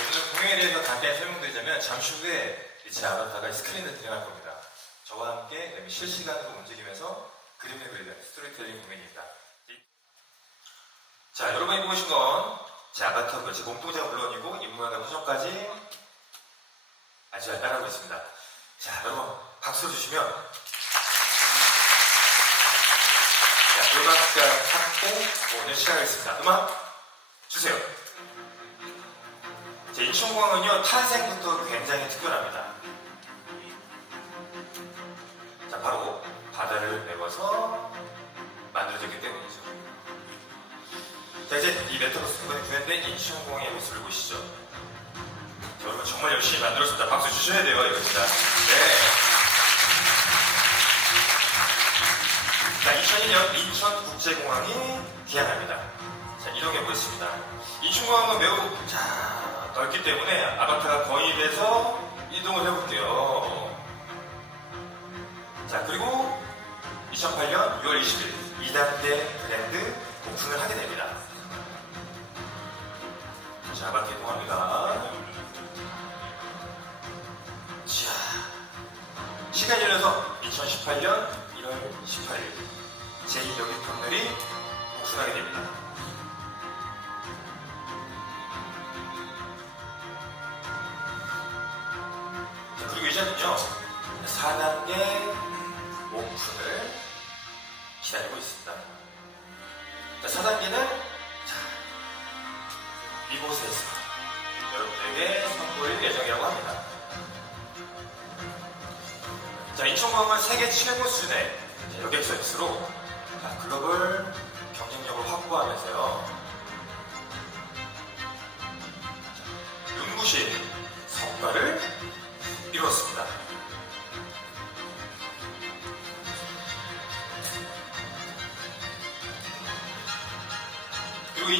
네, 오늘 공연에 대해서 간단히 설명드리자면 잠시 후에 제 아바타가 스크린을 들여할 겁니다. 저와 함께 실시간으로 움직이면서 그림을 그리는 스토리텔링 공연입니다. 이- 자, 여러분이 보신 건 제 아바타고요. 제 몸동작 물론이고 인물과 표정까지 아주 잘 따라하고 있습니다. 자, 여러분 박수 주시면 자, 음악과 함께 오늘 시작하겠습니다. 음악 주세요. 제 인천공항은요 탄생부터 굉장히 특별합니다. 자 바로 바다를 메워서 만들어졌기 때문이죠. 자 이제 이 메타버스 이번에 구현된 인천공항의 모습을 보시죠. 자, 여러분 정말 열심히 만들었습니다. 박수 주셔야 돼요 이겁니다. 네. 자 2002년 인천국제공항이 개항합니다. 자 이동해 보겠습니다. 인천공항은 매우 자, 넓기 때문에 아바타가 거의 돼서 이동을 해볼게요. 자, 그리고 2008년 6월 20일 2단계 브랜드 오픈을 하게 됩니다. 자, 아바타 이동합니다. 자, 시간이 흘러서 2018년 1월 18일 제2여기 터널이 오픈하게 됩니다. 이제는요, 4단계 오픈을 기다리고 있습니다. 자, 4단계는, 자, 이곳에서 여러분들에게 선보일 예정이라고 합니다. 자, 인천공항은 세계 최고 수준의 자, 여객 서비스로 자, 글로벌 경쟁력을 확보하면서요, 자, 눈부신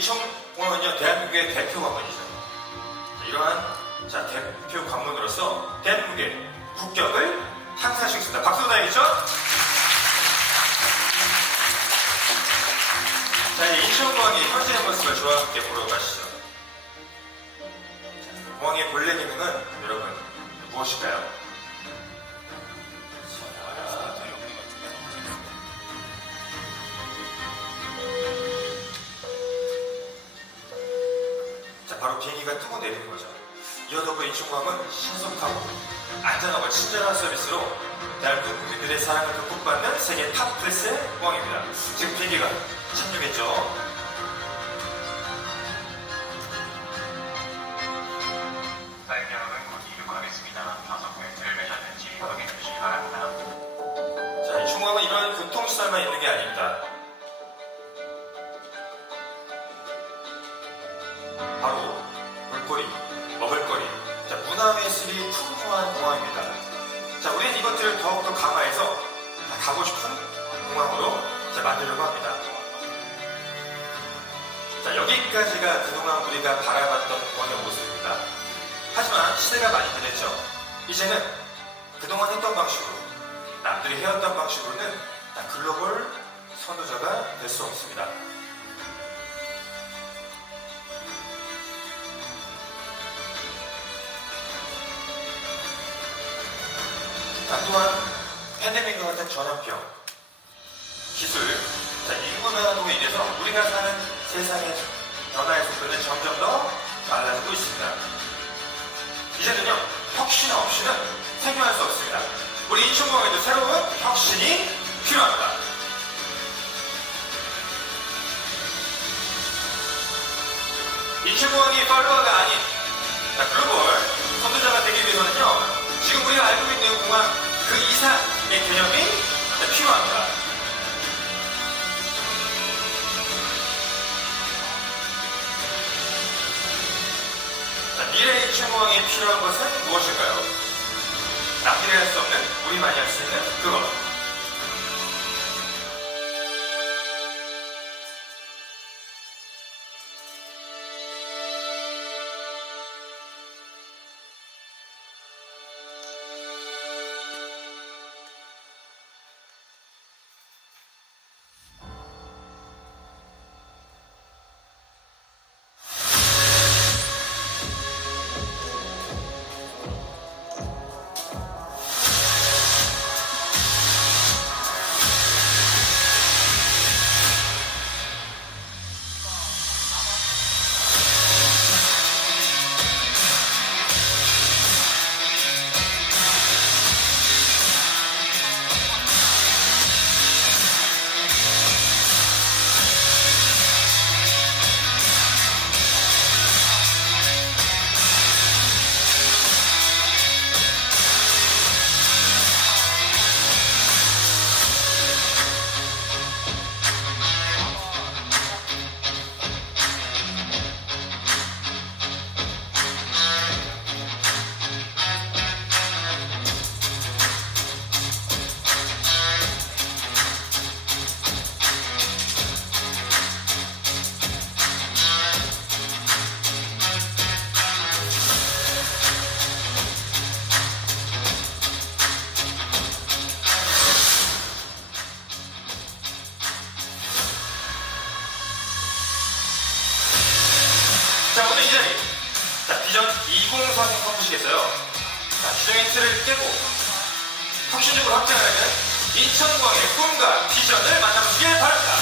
인천공항은요 대한민국의 대표 관문이죠. 자, 이러한 자, 대표 관문으로서 대한민국의 국격을 향상하시고 있습니다. 박수 나야겠죠? 자, 인천공항의 현재의 모습을 저와 함께 보러 가시죠. 자, 공항의 본래 기능은 여러분 무엇일까요? 바로 비행기가 뜨고 내리는 거죠. 이어 더불어 인천공항은 신속하고 안전하고 친절한 서비스로 대한민국 국민들의 사랑을 듬뿍 받는 세계 탑 클래스의 공항입니다. 지금 비행기가 착륙했죠. 바로 볼거리, 먹을거리, 자, 문화예술이 풍부한 공항입니다. 자, 우리는 이것들을 더욱더 강화해서 자, 가고 싶은 공항으로 자, 만들려고 합니다. 자, 여기까지가 그동안 우리가 바라봤던 공항의 모습입니다. 하지만 시대가 많이 변했죠. 이제는 그동안 했던 방식으로 남들이 해왔던 방식으로는 다 글로벌 선도자가 될 수 없습니다. 자, 또한 팬데믹과 같은 전염병, 기술, 자, 인구 변화로 인해서 우리가 사는 세상의 변화의 속도는 점점 더 빨라지고 있습니다. 이제는요, 혁신 없이는 생존할 수 없습니다. 우리 인천공항에도 새로운 혁신이 필요합니다. 인천공항이 팔로워가 아닌 자, 글로벌 선도자가 되기 위해서는요, 지금 우리가 알고 있는 공항 그 이상의 개념이 자, 필요합니다. 자, 미래의 인천공항에 필요한 것은 무엇일까요? 남들이 할 수 없는 우리만이 할 수 있는 그것. 자, 비전 2040 바꾸시겠어요? 자, 기존의 틀을 깨고 혁신적으로 확장하는 인천공항의 꿈과 비전을 만나보시길 바랍니다.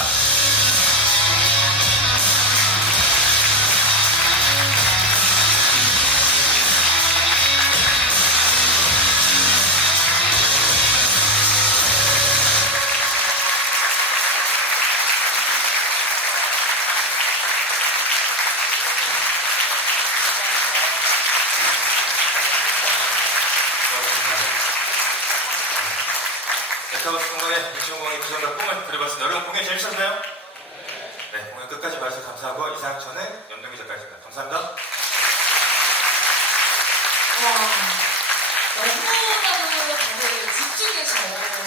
샤워스 공간의 이충공의 비전과 꿈을 그려봤습니다. 여러분 공연 재밌었나요? 네, 공연 끝까지 봐주셔서 감사하고 이상 저는 연동기 작가였습니다. 감사합니다. 너무너무 다들 집중해서